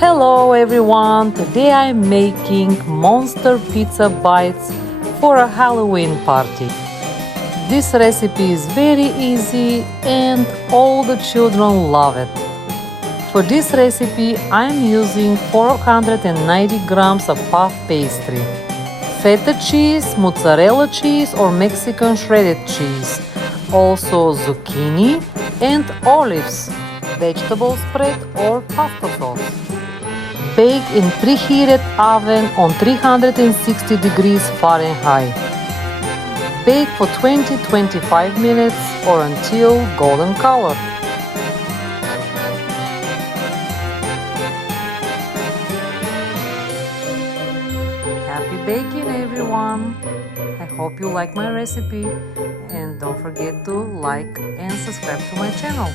Hello everyone! Today I'm making monster pizza bites for a Halloween party. This recipe is very easy and all the children love it. For this recipe I'm using 490 grams of puff pastry, feta cheese, mozzarella cheese or Mexican shredded cheese, also zucchini and olives, vegetable spread or pasta sauce. Bake in preheated oven on 360 degrees Fahrenheit. Bake for 20-25 minutes or until golden color. Happy baking everyone! I hope you like my recipe and don't forget to like and subscribe to my channel.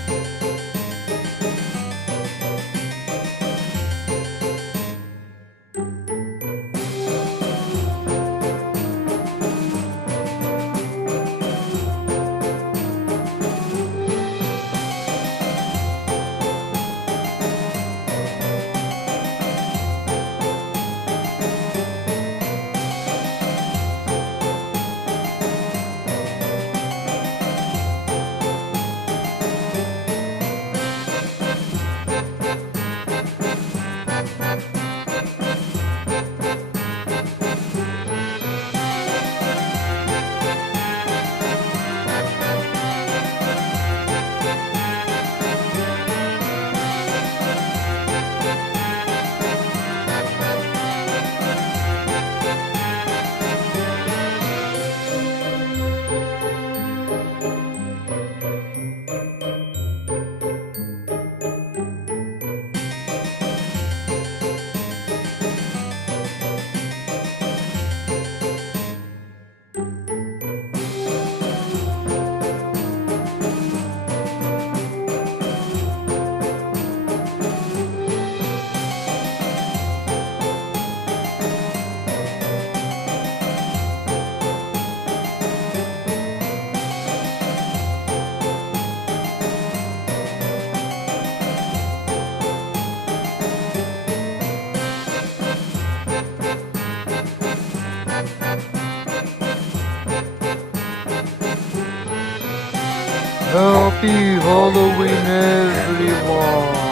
Happy Halloween, everyone!